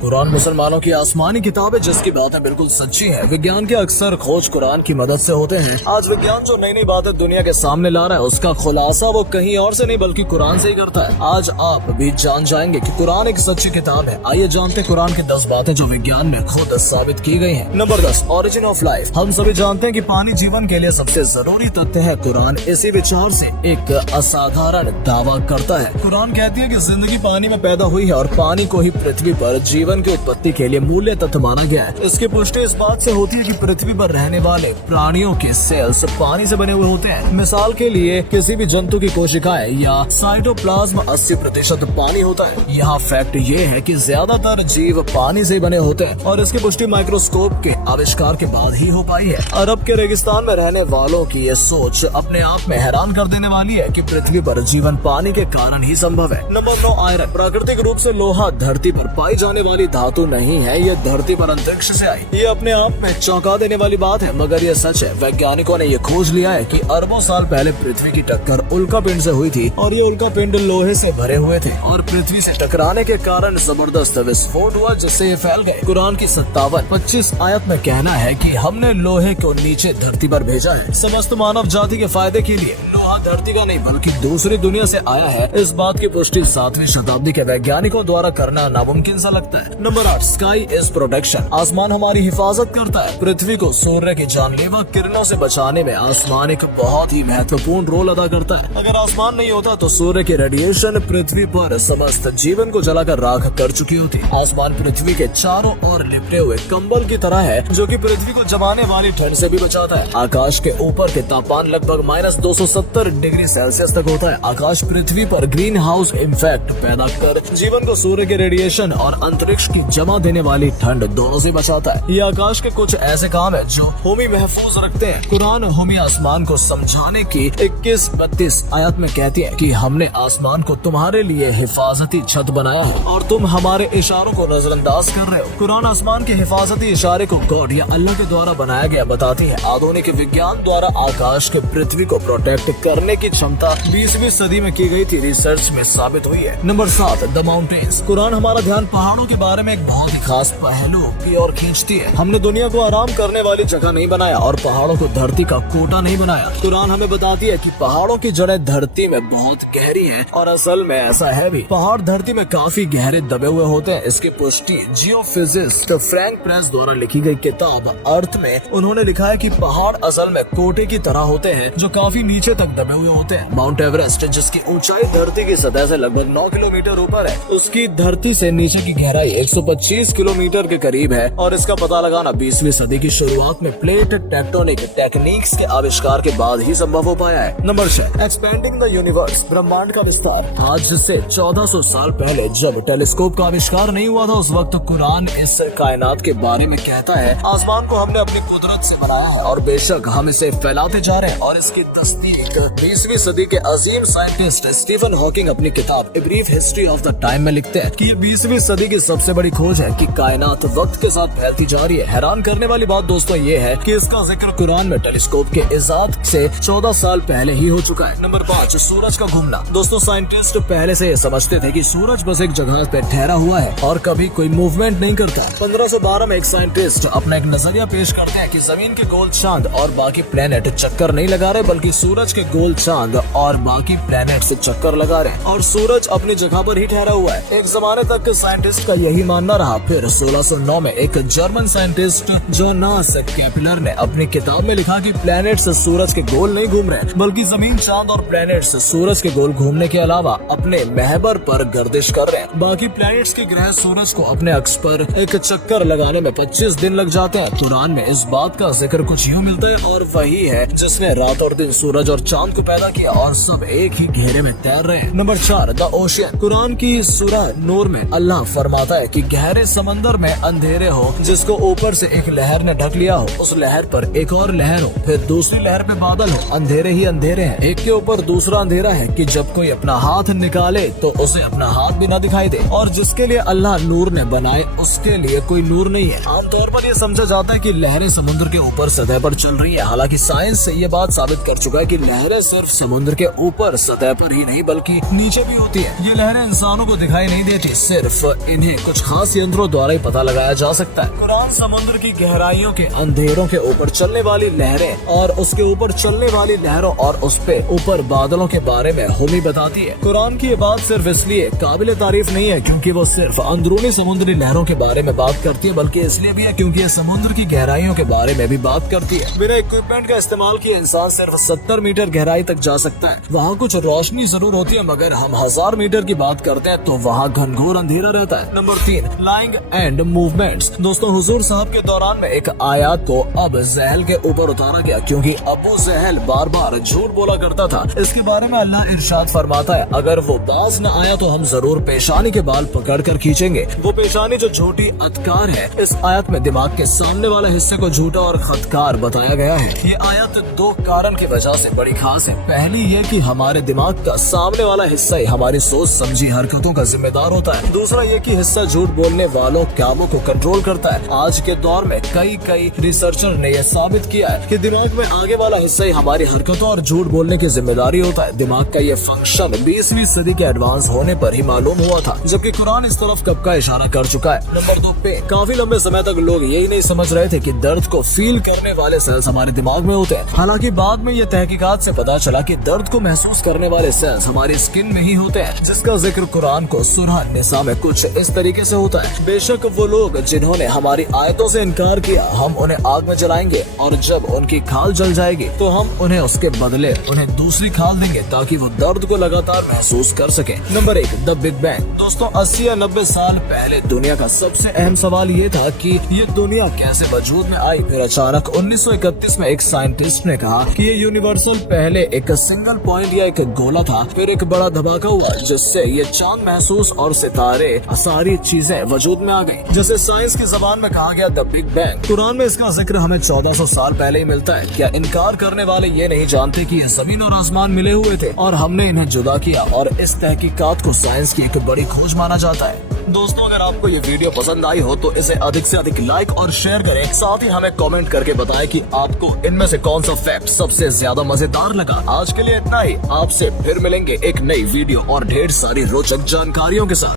कुरान मुसलमानों की आसमानी किताब है जिसकी बातें बिल्कुल सच्ची है। विज्ञान के अक्सर खोज कुरान की मदद से होते हैं। आज विज्ञान जो नई नई बातें दुनिया के सामने ला रहा है उसका खुलासा वो कहीं और से नहीं बल्कि कुरान से ही करता है। आज आप भी जान जाएंगे कि कुरान एक सच्ची किताब है। आइए जानते कुरान की 10 बातें जो विज्ञान में खुद साबित की गई है। Number 10, origin of life. हम सभी जानते हैं कि पानी जीवन के लिए सबसे जरूरी तथ्य है। कुरान इसी विचार से एक असाधारण दावा करता है। कुरान कहती है कि जिंदगी पानी में पैदा हुई है और पानी को ही पृथ्वी पर जीवन की उत्पत्ति के लिए मूल्य तत्व माना गया है। इसकी पुष्टि इस बात से होती है कि पृथ्वी पर रहने वाले प्राणियों के सेल्स पानी से बने हुए होते हैं। मिसाल के लिए किसी भी जंतु की कोशिकाएं या साइटोप्लाज्म 80% पानी होता है। यहाँ फैक्ट ये है कि ज्यादातर जीव पानी से बने होते हैं और इसकी पुष्टि माइक्रोस्कोप के आविष्कार के बाद ही हो पाई है। अरब के रेगिस्तान में रहने वालों की ये सोच अपने आप में हैरान कर देने वाली है कि पृथ्वी पर जीवन पानी के कारण ही संभव है। Number 9, iron. प्राकृतिक रूप से लोहा धरती पर पाई जाने वाली धातु नहीं है, ये धरती पर अंतरिक्ष से आई। ये अपने आप में चौंका देने वाली बात है, मगर ये सच है। वैज्ञानिकों ने ये खोज लिया है कि अरबों साल पहले पृथ्वी की टक्कर उल्का पिंड से हुई थी और ये उल्का पिंड लोहे से भरे हुए थे और पृथ्वी से टकराने के कारण जबरदस्त विस्फोट हुआ जिससे ये फैल गए। कुरान की 57-25 आयत में कहना है कि हमने लोहे को नीचे धरती पर भेजा है समस्त मानव जाति के फायदे के लिए। लोहा धरती का नहीं बल्कि दूसरी दुनिया से आया है। इस बात की पुष्टि 7वीं शताब्दी के वैज्ञानिकों द्वारा करना नामुमकिन सा लगता है। Number 8, sky is protection. आसमान हमारी हिफाजत करता है। पृथ्वी को सूर्य की जानलेवा किरणों से बचाने में आसमान एक बहुत ही महत्वपूर्ण रोल अदा करता है। अगर आसमान नहीं होता तो सूर्य की रेडिएशन पृथ्वी पर समस्त जीवन को जलाकर राख कर चुकी होती। आसमान पृथ्वी के चारों ओर लिपटे हुए कंबल की तरह है जो कि पृथ्वी को जमाने वाली ठंड से भी बचाता है। आकाश के ऊपर के तापमान लगभग -270 डिग्री सेल्सियस तक होता है। आकाश पृथ्वी पर ग्रीन हाउस इफेक्ट पैदा कर जीवन को सूर्य के रेडिएशन और अंतरिक्ष की जमा देने वाली ठंड दोनों से बचाता है। ये आकाश के कुछ ऐसे काम है जो होमी महफूज रखते हैं। कुरान होमी आसमान को समझाने की 21-32 आयत में कहती है कि हमने आसमान को तुम्हारे लिए हिफाजती छत बनाया है और तुम हमारे इशारों को नजरअंदाज कर रहे हो। कुरान आसमान के हिफाजती इशारे को गॉड या अल्लाह के द्वारा बनाया गया बताती है। आधुनिक विज्ञान द्वारा आकाश के पृथ्वी को प्रोटेक्ट करने की क्षमता 20वीं सदी में की गई थी रिसर्च में साबित हुई है। Number 7, the mountains. कुरान हमारा ध्यान पहाड़ों के बारे में एक बहुत ही खास पहलू की ओर खींचती है। हमने दुनिया को आराम करने वाली जगह नहीं बनाया और पहाड़ों को धरती का कोटा नहीं बनाया। कुरान हमें बताती है कि पहाड़ों की जड़ें धरती में बहुत गहरी हैं और असल में ऐसा है भी। पहाड़ धरती में काफी गहरे दबे हुए होते हैं। इसकी पुष्टि जियोफिजिस्ट फ्रैंक प्रेस द्वारा लिखी गई किताब अर्थ में उन्होंने लिखा है कि पहाड़ असल में कोटे की तरह होते हैं जो काफी नीचे तक दबे हुए होते हैं। माउंट एवरेस्ट जिसकी ऊंचाई धरती की सतह से लगभग 9 किलोमीटर ऊपर है, उसकी धरती से नीचे की गहराई 125 किलोमीटर के करीब है और इसका पता लगाना 20वीं सदी की शुरुआत में प्लेट टेक्टोनिक टेक्निक्स के आविष्कार के बाद ही संभव हो पाया है। Number 6, expanding the universe. ब्रह्मांड का विस्तार। आज से 1400 साल पहले जब टेलीस्कोप का आविष्कार नहीं हुआ था उस वक्त कुरान इस कायनात के बारे में कहता है आसमान को हमने अपनी कुदरत से बनाया है और बेशक हम इसे फैलाते जा रहे हैं। और इसकी तस्दीक 20वीं सदी के अजीम साइंटिस्ट स्टीफन हॉकिंग अपनी किताब a brief history of the time में लिखते हैं कि ये 20वीं सदी की सबसे बड़ी खोज है कि कायनात वक्त के साथ फैलती जा रही है। हैरान करने वाली बात दोस्तों ये है कि इसका जिक्र कुरान में टेलीस्कोप के इजाद से 14 साल पहले ही हो चुका है। नंबर 5, सूरज का घूमना। दोस्तों साइंटिस्ट पहले से समझते थे कि सूरज बस एक जगह पे ठहरा हुआ है और कभी कोई मूवमेंट नहीं करता। 1512 में एक साइंटिस्ट अपना एक नजरिया पेश करते हैं कि जमीन के गोल चांद और बाकी प्लेनेट चक्कर नहीं लगा रहे बल्कि सूरज के गोल चांद और बाकी प्लेनेट से चक्कर लगा रहे हैं और सूरज अपनी जगह पर ही ठहरा हुआ है। एक जमाने तक साइंटिस्ट का यही मानना रहा। फिर 1609 में एक जर्मन साइंटिस्ट जोनास केपलर ने अपनी किताब में लिखा कि प्लैनेट्स सूरज के गोल नहीं घूम रहे बल्कि जमीन चांद और प्लैनेट्स सूरज के गोल घूमने के अलावा अपने महवर पर गर्दिश कर रहे हैं। बाकी प्लैनेट्स के ग्रह सूरज को अपने अक्ष पर एक चक्कर लगाने में 25 दिन लग जाते हैं। कुरान में इस बात का जिक्र कुछ यूँ मिलता है और वही है जिसने रात और दिन सूरज और चांद को पैदा किया और सब एक ही घेरे में तैर रहे हैं। Number 4, the ocean. कुरान की सूरह नूर में अल्लाह फरमाता है कि गहरे समंदर में अंधेरे हो जिसको ऊपर से एक लहर ने ढक लिया हो, उस लहर पर एक और लहर हो, फिर दूसरी लहर पे बादल हो। अंधेरे ही अंधेरे हैं, एक के ऊपर दूसरा अंधेरा है कि जब कोई अपना हाथ निकाले तो उसे अपना हाथ भी न दिखाई दे और जिसके लिए अल्लाह नूर ने बनाए उसके लिए कोई नूर नहीं है। आमतौर पर यह समझा जाता है कि लहरें समुद्र के ऊपर सतह पर चल रही है। हालांकि साइंस ये बात साबित कर चुका है कि लहरें सिर्फ समुद्र के ऊपर सतह पर ही नहीं बल्कि नीचे भी होती है। ये लहरें इंसानों को दिखाई नहीं देती, सिर्फ इन्हें कुछ खास यंत्रों द्वारा ही पता लगाया जा सकता है। कुरान समुद्र की गहराइयों के अंधेरों के ऊपर चलने वाली लहरें और उसके ऊपर चलने वाली लहरों और उस पे ऊपर बादलों के बारे में हमी बताती है। कुरान की ये बात सिर्फ इसलिए काबिल तारीफ नहीं है क्योंकि वो सिर्फ अंदरूनी समुद्री लहरों के बारे में बात करती है, बल्कि इसलिए भी है क्योंकि ये समुद्र की गहराइयों के बारे में भी बात करती है। बिना इक्विपमेंट का इस्तेमाल किए इंसान सिर्फ 70 मीटर गहराई तक जा सकता है। वहाँ कुछ रोशनी जरूर होती है, मगर हम 1000 मीटर की बात करते हैं तो वहाँ घनघोर अंधेरा रहता है। Number 3, lying and movements. दोस्तों, हुजूर साहब के दौरान में एक आयत को अब जहल के ऊपर उतारा गया क्योंकि अबू जहल बार बार झूठ बोला करता था। इसके बारे में अल्लाह इरशाद फरमाता है, अगर वो बाज न आया तो हम जरूर पेशानी के बाल पकड़ कर खींचेंगे। वो पेशानी जो झूठी अतकार है, इस आयत में दिमाग के सामने वाले हिस्से को झूठा और खतकार बताया गया है। ये आयत 2 कारण की वजह से बड़ी खास है। पहली ये कि हमारे दिमाग का सामने वाला हिस्सा ही हमारी सोच समझी हरकतों का जिम्मेदार होता है। दूसरा ये कि हिस्सा झूठ बोलने वालों कामों को कंट्रोल करता है। आज के दौर में कई रिसर्चर ने यह साबित किया है कि दिमाग में आगे वाला हिस्सा ही हमारी हरकतों और झूठ बोलने की जिम्मेदारी होता है। दिमाग का ये फंक्शन 20वीं सदी के एडवांस होने पर ही मालूम हुआ था, जबकि कुरान इस तरफ कब का इशारा कर चुका है। नंबर 2 पे काफी लंबे समय तक लोग यही नहीं समझ रहे थे कि दर्द को फील करने वाले सेल्स हमारे दिमाग में होते हैं। हालांकि बाद में ये तहकीकात से पता चला कि दर्द को महसूस करने वाले सेल्स हमारी स्किन में ही होते हैं, जिसका जिक्र कुरान को सूरह निसा में कुछ इस तरीके से होता है। बेशक वो लोग जिन्होंने हमारी आयतों से इनकार किया, हम उन्हें आग में जलाएंगे और जब उनकी खाल जल जाएगी तो हम उन्हें उसके बदले उन्हें दूसरी खाल देंगे ताकि वो दर्द को लगातार महसूस कर सके। Number 1, the big bang. दोस्तों, 80 या 90 साल पहले दुनिया का सबसे अहम सवाल ये था कि ये दुनिया कैसे वजूद में आई। फिर अचानक 1931 में एक साइंटिस्ट ने कहा कि ये यूनिवर्सल पहले एक सिंगल पॉइंट या एक गोला था, फिर एक बड़ा धमाका हुआ जिससे ये चांद महसूस और सितारे सारी चीजें वजूद में आ गई, जैसे साइंस की जबान में कहा गया द बिग बैंग। कुरान में इसका जिक्र हमें 1400 साल पहले ही मिलता है। क्या इनकार करने वाले ये नहीं जानते कि ये जमीन और आसमान मिले हुए थे और हमने इन्हें जुदा किया, और इस तहकीकात को साइंस की एक बड़ी खोज माना जाता है। दोस्तों, अगर आपको ये वीडियो पसंद आई हो तो इसे अधिक से अधिक लाइक और शेयर करें। साथ ही हमें कमेंट करके बताएं कि आपको इनमें से कौन सा फैक्ट सबसे ज्यादा मजेदार लगा। आज के लिए इतना ही। आपसे फिर मिलेंगे एक नई वीडियो और ढेर सारी रोचक जानकारियों के साथ।